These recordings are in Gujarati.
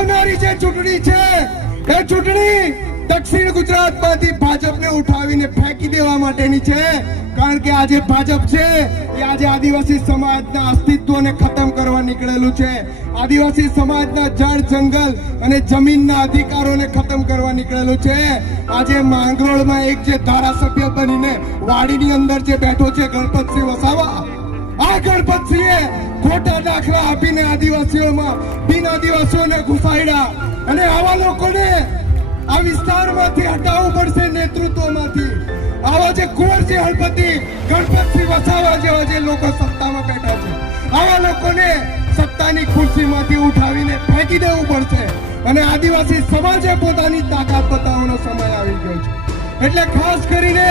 આવનારી જે ચૂંટણી છે, એ ચૂંટણી દક્ષિણ ગુજરાતમાંથી ભાજપને ઉઠાવીને ફેંકી દેવા માટેની છે. કારણ કે આજે ભાજપ છે, એ આજે આદિવાસી સમાજના અસ્તિત્વને ખતમ કરવા નીકળેલું છે. આદિવાસી સમાજના જળ, જંગલ અને જમીનના અધિકારોને ખતમ કરવા નીકળેલું છે. આજે માંગરોળમાં એક જે ધારાસભ્ય બનીને વાડીની અંદર જે બેઠો છે, ગણપતસિંહ વસાવા. આ ગણપતસિંહે ખોટા દાખલા આપીને આદિવાસીઓમાં બિન આદિવાસીઓને ઘુસાડ્યા અને આવા લોકોને આ વિસ્તારમાંથી હટાવવું પડશે નેતૃત્વમાંથી. આવા જે કુંવરજી હળપતિ, ગણપતસિંહ વસાવા જેવા જે લોકો સત્તામાં બેઠા છે, આવા લોકોને સત્તાની ખુરશીમાંથી ઉઠાવીને ફેંકી દેવું પડશે. અને આદિવાસી સમાજે પોતાની તાકાત બતાવવાનો સમય આવી ગયો છે. એટલે ખાસ કરીને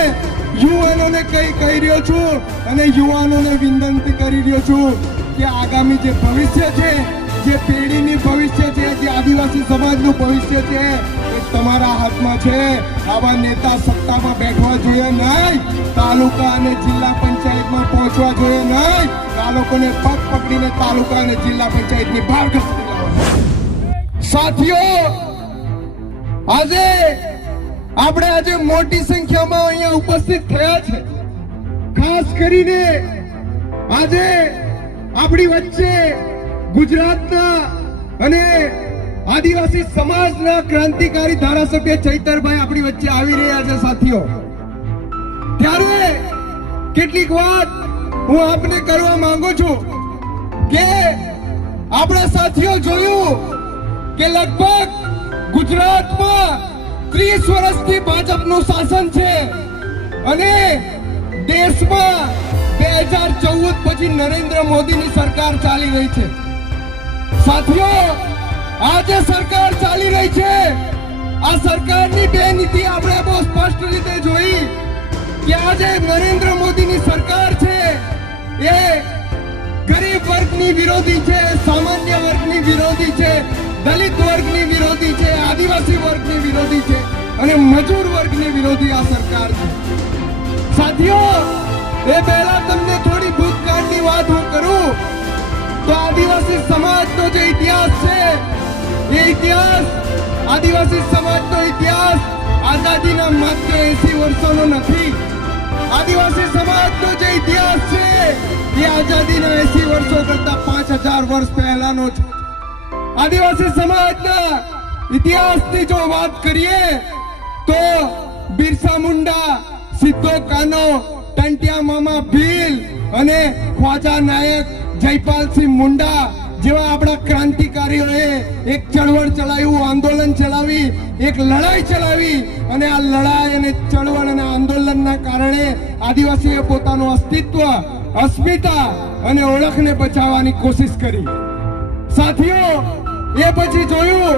યુવાનોને કઈ કહી રહ્યો છું અને યુવાનોને વિનંતી કરી રહ્યો છું કે આગામી જે ભવિષ્ય છે, જે પેઢીની ભવિષ્ય આદિવાસી સમાજનું ભવિષ્ય છે એ તમારા હાથમાં છે. આવા નેતા સત્તામાં બેઠવા જોઈએ નહીં. તાલુકા અને જિલ્લા પંચાયતમાં પહોંચવા જોઈએ નહીં. આ લોકોને પગ પકડીને તાલુકા અને જિલ્લા પંચાયતની બહાર ખસી સાથીઓ, આજે આપણે આજે મોટી સંખ્યામાં અહીંયા ઉપસ્થિત થયા છે. ખાસ કરીને આજે આપણી વચ્ચે ગુજરાતના અને આદિવાસી સમાજના ક્રાંતિકારી ધારાસભ્ય ચૈતરભાઈ આપણી વચ્ચે આવી રહ્યા છે, સાથીઓ. ત્યારે કેટલીક વાત હું આપને કરવા માંગુ છું કે આપણા સાથીઓ જોયું કે લગભગ ગુજરાતમાં ત્રીસ વર્ષથી ભાજપનું શાસન છે અને દેશમાં બે હજાર ચૌદ પછી નરેન્દ્ર મોદીની સરકાર ચાલી રહી છે. સાથીઓ આ જે સરકાર ચાલી રહી છે. આ સરકારની બે નીતિ આપણે બહુ સ્પષ્ટ રીતે જોઈ કે આજે નરેન્દ્ર મોદીની સરકાર છે એ ગરીબ વર્ગની વિરોધી છે, સામાન્ય વર્ગની વિરોધી છે, દલિત વર્ગની વિરોધી છે, આદિવાસી વર્ગની વિરોધી છે અને મજૂર વર્ગની વિરોધી આ સરકાર છે. સાથીઓ, એ પહેલા તમને થોડી ભૂતકાળની વાત હું કરું, તો આદિવાસી સમાજનો જે ઇતિહાસ છે એ ઇતિહાસ, આદિવાસી સમાજનો ઇતિહાસ, આઝાદીના માત્ર એસી વર્ષોનો નથી. આદિવાસી સમાજનો જે ઇતિહાસ છે, એ આઝાદીના એસી વર્ષો કરતા પાંચ હજાર વર્ષ પહેલાનો છે. આદિવાસી સમાજના ઇતિહાસની જો વાત કરીએ, તો બિરસા મુંડા, સિદ્ધો કાનો ટંટિયા મામા ભીલ અને ખ્વાજા નાયક જયપાલસિંહ મુંડા જેવા આપણા ક્રાંતિકારીઓએ એક ચળવળ ચલાવ્યું આંદોલન ચલાવી, એક લડાઈ ચલાવી અને આ લડાઈ અને ચળવળ અને આંદોલનના કારણે આદિવાસીએ પોતાનું અસ્તિત્વ, અસ્મિતા અને ઓળખને બચાવવાની કોશિશ કરી. સાથીઓ, એ પછી જોયું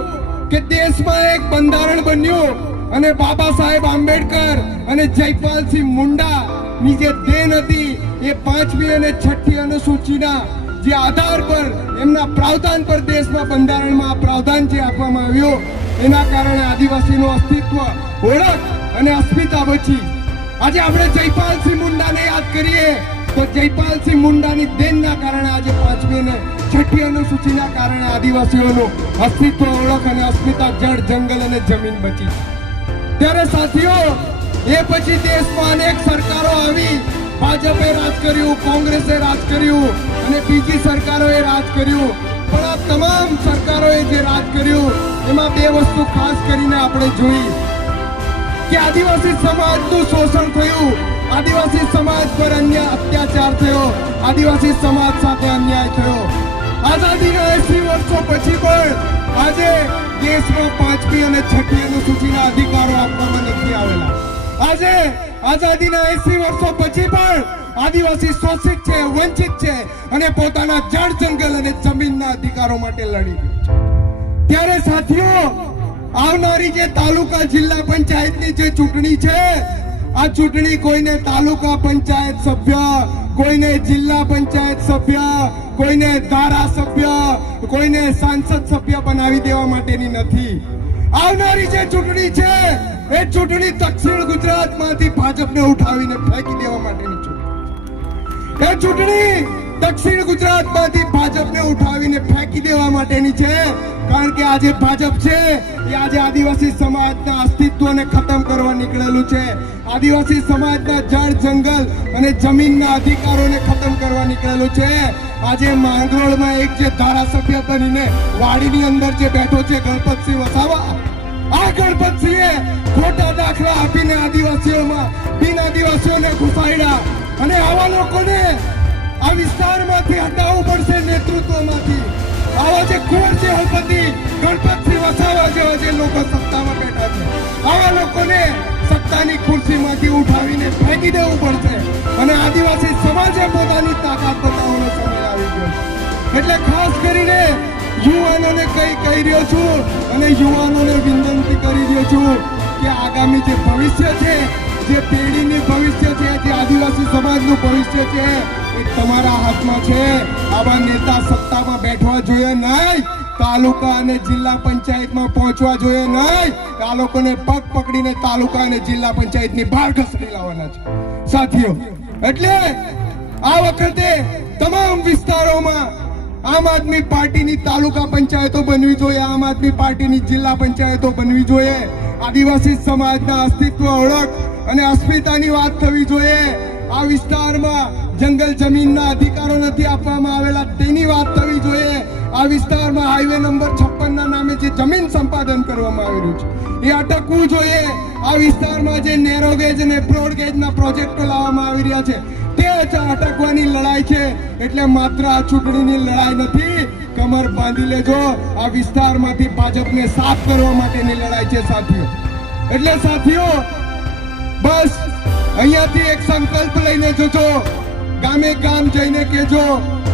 કે દેશમાં એક બંધારણ બન્યું અને બાબા સાહેબ આંબેડકર અને જયપાલસિંહ મુંડા ની જે દેન હતી એ પાંચમી અને છઠ્ઠી અનુસૂચિના જે આધાર પર એમના પ્રાવધાન પર દેશમાં બંધારણમાં પ્રાવધાન જે આપવામાં આવ્યું, એના કારણે આદિવાસીનું અસ્તિત્વ ઓળખ અને અસ્મિતા બચી. આજે આપણે જયપાલસિંહ મુંડાને યાદ કરીએ, તો જયપાલસિંહ મુંડાની દેનના કારણે આજે પાંચમી અને છઠ્ઠી અનુસૂચિના કારણે આદિવાસીઓનું અસ્તિત્વ ઓળખ અને અસ્મિતા જળ, જંગલ અને જમીન બચી. ત્યારે સાથીઓ, એ પછી દેશમાં અનેક સરકારો આવી, ભાજપે રાજ કર્યું, કોંગ્રેસે રાજ કર્યું અને બીજી સરકારોએ રાજ કર્યું. પણ આ તમામ સરકારોએ જે રાજ કર્યું, એમાં બે વસ્તુ ખાસ કરીને આપણે જોઈ. કે આદિવાસી સમાજનું શોષણ થયું. આદિવાસી સમાજ પર અન્ય અત્યાચાર થયો. આદિવાસી સમાજ સાથે અન્યાય થયો. આઝાદીના એસી વર્ષો પછી પણ આજે દેશમાં પાંચમી અને છઠ્ઠી અનુસૂચિના અધિકારો આપવામાં નથી આવેલા. આજે આઝાદીના એસી વર્ષો પછી પણ આદિવાસી શોષિત છે, વંચિત છે અને પોતાના જળ જંગલ અને જમીનના અધિકારો માટે લડી રહ્યો છે. ત્યારે સાથીઓ, આવનારી જે તાલુકા જિલ્લા પંચાયતની જે ચૂંટણી છે, આ ચૂંટણી કોઈને તાલુકા પંચાયત સભ્ય કોઈને જિલ્લા પંચાયત સભ્ય, કોઈને ધારાસભ્ય, કોઈને સાંસદ સભ્ય બનાવી દેવા માટેની નથી. આવનારી જે ચૂંટણી છે, એ ચૂંટણી દક્ષિણ ગુજરાતમાંથી ભાજપને ઉઠાવીને ફેંકી દેવા માટેની ચૂંટણી. એ ચૂંટણી દક્ષિણ ગુજરાતમાંથી ભાજપને ઉઠાવીને ફેંકી દેવા માટેની છે. કારણ કે આજે ભાજપ છે, એ આજે આદિવાસી સમાજના અસ્તિત્વને ખતમ કરવા નીકળેલું છે. આદિવાસી સમાજના જળ, જંગલ અને જમીનના અધિકારોને ખતમ કરવા નીકળેલું છે. આજે માંગરોળમાં એક જે ધારાસભ્ય બનીને વાડીની અંદર જે બેઠો છે, ગણપતસિંહ વસાવા. આ ગણપતસિંહે ખોટા દાખલા આપીને આદિવાસીઓમાં, બિન આદિવાસીઓને ઘુસાડ્યા. અને આવા લોકોને આ વિસ્તારમાંથી હટાવવું પડશે નેતૃત્વમાંથી. આવા જે કોણ છે હળપતિ ગણપતસિંહ વસાવા જેવા જે લોકો સત્તામાં બેઠા છે આવા લોકોને સત્તાની ખુરશીમાંથી ઉઠાવીને ફેંકી દેવું પડશે અને આદિવાસી સમાજે પોતાની તાકાત બતાવવાનો સમય આવી ગયો. એટલે ખાસ કરીને યુવાનોને કઈ કહી રહ્યો છું અને યુવાનોને વિનંતી કરી રહ્યો છું કે આગામી જે ભવિષ્ય છે, જે પેઢીની ભવિષ્ય છે, જે આદિવાસી સમાજનું ભવિષ્ય છે તમારા હાથમાં છે. આવા નેતા સત્તામાં બેઠવા જોઈએ નહીં. તાલુકા અને જિલ્લા પંચાયતમાં પહોંચવા જોઈએ નહીં. આ લોકોને પગ પકડીને તાલુકા અને જિલ્લા પંચાયતની બહાર ઘસડી લાવવાના છે. સાથીઓ, એટલે આ વખતે તમામ વિસ્તારોમાં આમ આદમી પાર્ટીની તાલુકા પંચાયતો બનવી જોઈએ, આમ આદમી પાર્ટીની જિલ્લા પંચાયતો બનવી જોઈએ. આદિવાસી સમાજના અસ્તિત્વ ઓળખ અને અસ્મિતાની વાત થવી જોઈએ. આ વિસ્તારમાં જંગલ જમીનના અધિકારો નથી આપવામાં આવેલા. તેની વાત થવી જોઈએ. આ વિસ્તારમાં હાઈવે નંબર છપ્પન ના નામે જે જમીન સંપાદન કરવામાં આવી રહ્યું છે. એ અટકવું જોઈએ. આ વિસ્તારમાં જે નેરો ગેજ અને બ્રોડ ગેજના પ્રોજેક્ટો લાવવામાં આવી રહ્યા છે, તે અટકવાની લડાઈ છે. એટલે માત્ર આ ચૂંટણીની લડાઈ નથી, કમર બાંધી લેજો. આ વિસ્તારમાંથી ભાજપને સાફ કરવા માટેની લડાઈ છે, સાથીઓ. એટલે સાથીઓ, બસ, અહીંયાથી એક સંકલ્પ લઈને જોજો. ગામે ગામ જઈને કહેજો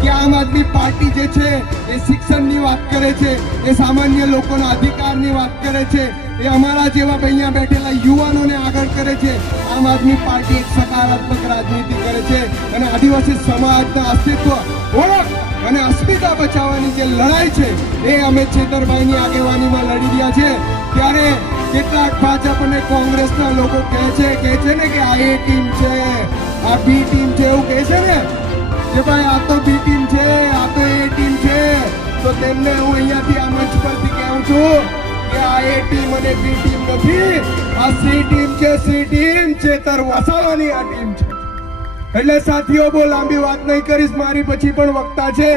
કે આમ આદમી પાર્ટી જે છે, એ શિક્ષણની વાત કરે છે, એ સામાન્ય લોકોના અધિકારની વાત કરે છે, એ અમારા જેવા અહીંયા બેઠેલા યુવાનોને આગળ કરે છે. આમ આદમી પાર્ટી એક સકારાત્મક રાજનીતિ કરે છે અને આદિવાસી સમાજના અસ્તિત્વ ઓળખ અને અસ્મિતા બચાવવાની જે લડાઈ છે, એ અમે છેતરભાઈની આગેવાનીમાં લડી રહ્યા છે. ત્યારે કેટલાક ભાજપ અને કોંગ્રેસના લોકો કહે છે કહે છે ને કે આ એ ટીમ છે. આ બી ટીમ છે એવું કહે છે ને? કે ભાઈ, આ તો બી ટીમ છે, આ તો એ ટીમ છે. તો તેમને હું અહીંયાથી આ મંચ પરથી કહું છું કે આ એ ટીમ અને બી ટીમ નથી. આ સી ટીમ છે સી ટીમ ચેતર વસાવાની આ ટીમ છે. એટલે સાથીઓ, બહુ લાંબી વાત નહીં કરીશ. મારી પછી પણ વક્તા છે.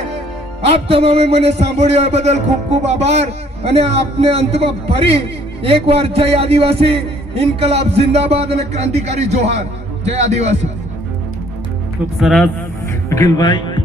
આપ તમામે મને સાંભળ્યો એ બદલ ખૂબ ખૂબ આભાર. અને આપને અંતમાં ફરી એકવાર જય આદિવાસી, ઇન્કલાબ, જિંદાબાદ અને ક્રાંતિકારી જોહાર. જય આદિવાસી. ખૂબ સરસ અખિલભાઈ